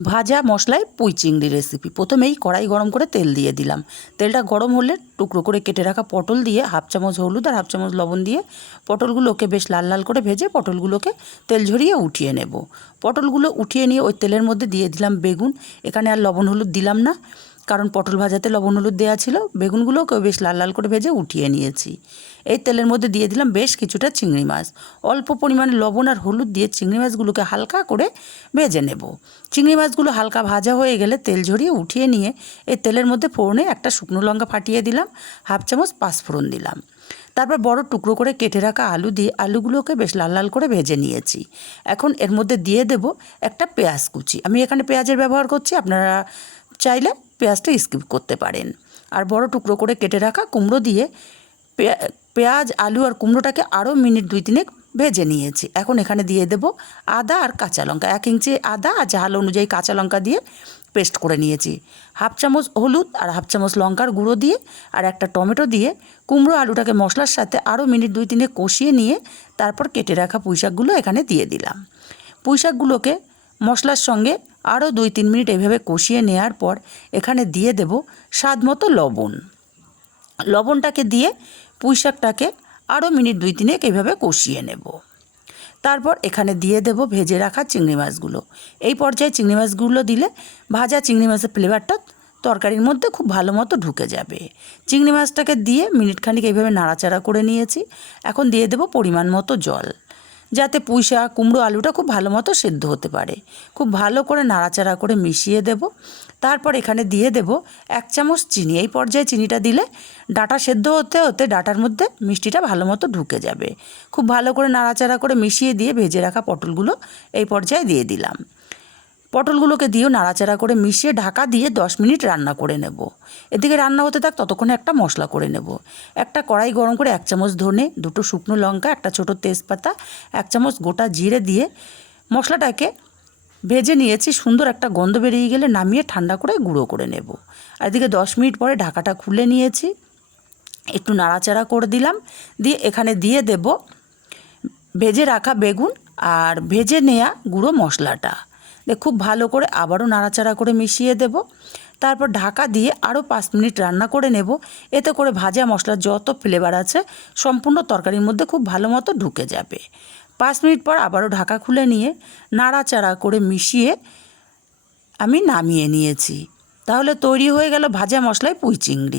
ভাজা মশলায় পুঁই চিংড়ি রেসিপি। প্রথমেই কড়াই গরম করে তেল দিয়ে দিলাম। তেলটা গরম হলে টুকরো করে কেটে রাখা পটল দিয়ে হাফ চামচ হলুদ আর হাফ চামচ লবণ দিয়ে পটলগুলোকে বেশ লাল লাল করে ভেজে পটলগুলোকে তেল ঝরিয়ে উঠিয়ে নেব। পটলগুলো উঠিয়ে নিয়ে ওই তেলের মধ্যে দিয়ে দিলাম বেগুন। এখানে আর লবণ হলুদ দিলাম না, কারণ পটল ভাজাতে লবণ হলুদ দেওয়া ছিল। বেগুনগুলোকে বেশ লাল লাল করে ভেজে উঠিয়ে নিয়েছি। এই তেলের মধ্যে দিয়ে দিলাম বেশ কিছুটা চিংড়ি মাছ। অল্প পরিমাণে লবণ আর হলুদ দিয়ে চিংড়ি মাছগুলোকে হালকা করে ভেজে নেব। চিংড়ি মাছগুলো হালকা ভাজা হয়ে গেলে তেল ঝরিয়ে উঠিয়ে নিয়ে এই তেলের মধ্যে ফোড়নে একটা শুকনো লঙ্কা ফাটিয়ে দিলাম, হাফ চামচ পাঁচফোড়ন দিলাম। তারপর বড় টুকরো করে কেটে রাখা আলু দিয়ে আলুগুলোকে বেশ লাল লাল করে ভেজে নিয়েছি। এখন এর মধ্যে দিয়ে দেব একটা পেঁয়াজ কুচি। আমি এখানে পেঁয়াজের ব্যবহার করছি, আপনারা চাইলে পেঁয়াজটা স্কিপ করতে পারেন। আর বড় টুকরো করে কেটে রাখা কুমড়ো দিয়ে পেঁয়াজ আলু আর কুমড়োটাকে আরও মিনিট 2-3 ভেজে নিয়েছি। এখন এখানে দিয়ে দেব আদা আর কাঁচা লঙ্কা। 1 ইঞ্চি আদা আর ঝাল অনুযায়ী কাঁচা লঙ্কা দিয়ে পেস্ট করে নিয়েছি। হাফ চামচ হলুদ আর হাফ চামচ লঙ্কার গুঁড়ো দিয়ে আর একটা টমেটো দিয়ে কুমড়ো আলুটাকে মশলার সাথে আরও মিনিট 2-3 কষিয়ে নিয়ে তারপর কেটে রাখা পুঁইশাকগুলো এখানে দিয়ে দিলাম। পুঁইশাকগুলোকে মশলার সঙ্গে আরও 2-3 মিনিট এভাবে কষিয়ে নেওয়ার পর এখানে দিয়ে দেব স্বাদ মতো লবণ। লবণটাকে দিয়ে পুঁইশাকটাকে আরও মিনিট 2-3 এইভাবে কষিয়ে নেব। তারপর এখানে দিয়ে দেব ভেজে রাখা চিংড়ি মাছগুলো। এই পর্যায়ে চিংড়ি মাছগুলো দিলে ভাজা চিংড়ি মাছের ফ্লেভারটা তরকারির মধ্যে খুব ভালো মতো ঢুকে যাবে। চিংড়ি মাছটাকে দিয়ে মিনিট খানিক এইভাবে নাড়াচাড়া করে নিয়েছি। এখন দিয়ে দেব পরিমাণ মতো জল, যাতে পুঁইশাক কুমড়ো আলুটা খুব ভালো মতো সেদ্ধ হতে পারে। খুব ভালো করে নাড়াচাড়া করে মিশিয়ে দেব। তারপর এখানে দিয়ে দেব 1 চামচ চিনি। এই পর্যায়ে চিনিটা দিলে ডাঁটা সেদ্ধ হতে হতে ডাঁটার মধ্যে মিষ্টিটা ভালো মতো ঢুকে যাবে। খুব ভালো করে নাড়াচাড়া করে মিশিয়ে দিয়ে ভেজে রাখা পটলগুলো এই পর্যায়ে দিয়ে দিলাম। পটলগুলোকে দিয়েও নাড়াচাড়া করে মিশিয়ে ঢাকা দিয়ে 10 মিনিট রান্না করে নেব। এদিকে রান্না হতে থাক ততক্ষণে একটা মশলা করে নেব। একটা কড়াই গরম করে 1 চামচ ধনে, 2টো শুকনো লঙ্কা, একটা ছোটো তেজপাতা, 1 চামচ গোটা জিরে দিয়ে মশলাটাকে ভেজে নিয়েছি। সুন্দর একটা গন্ধ বেরিয়ে গেলে নামিয়ে ঠান্ডা করে গুঁড়ো করে নেব। আর এদিকে 10 মিনিট পরে ঢাকাটা খুলে নিয়েছি, একটু নাড়াচাড়া করে দিলাম। দিয়ে এখানে দিয়ে দেব ভেজে রাখা বেগুন আর ভেজে নেওয়া গুঁড়ো মশলাটা। খুব ভালো করে আবারও নাড়াচাড়া করে মিশিয়ে দেব। তারপর ঢাকা দিয়ে আরও 5 মিনিট রান্না করে নেব। এতে করে ভাজা মশলার যত ফ্লেভার আছে সম্পূর্ণ তরকারির মধ্যে খুব ভালো মতো ঢুকে যাবে। 5 মিনিট পর আবারও ঢাকা খুলে নিয়ে নাড়াচাড়া করে মিশিয়ে আমি নামিয়ে নিয়েছি। তাহলে তৈরি হয়ে গেল ভাজা মশলায় পুঁই চিংড়ি।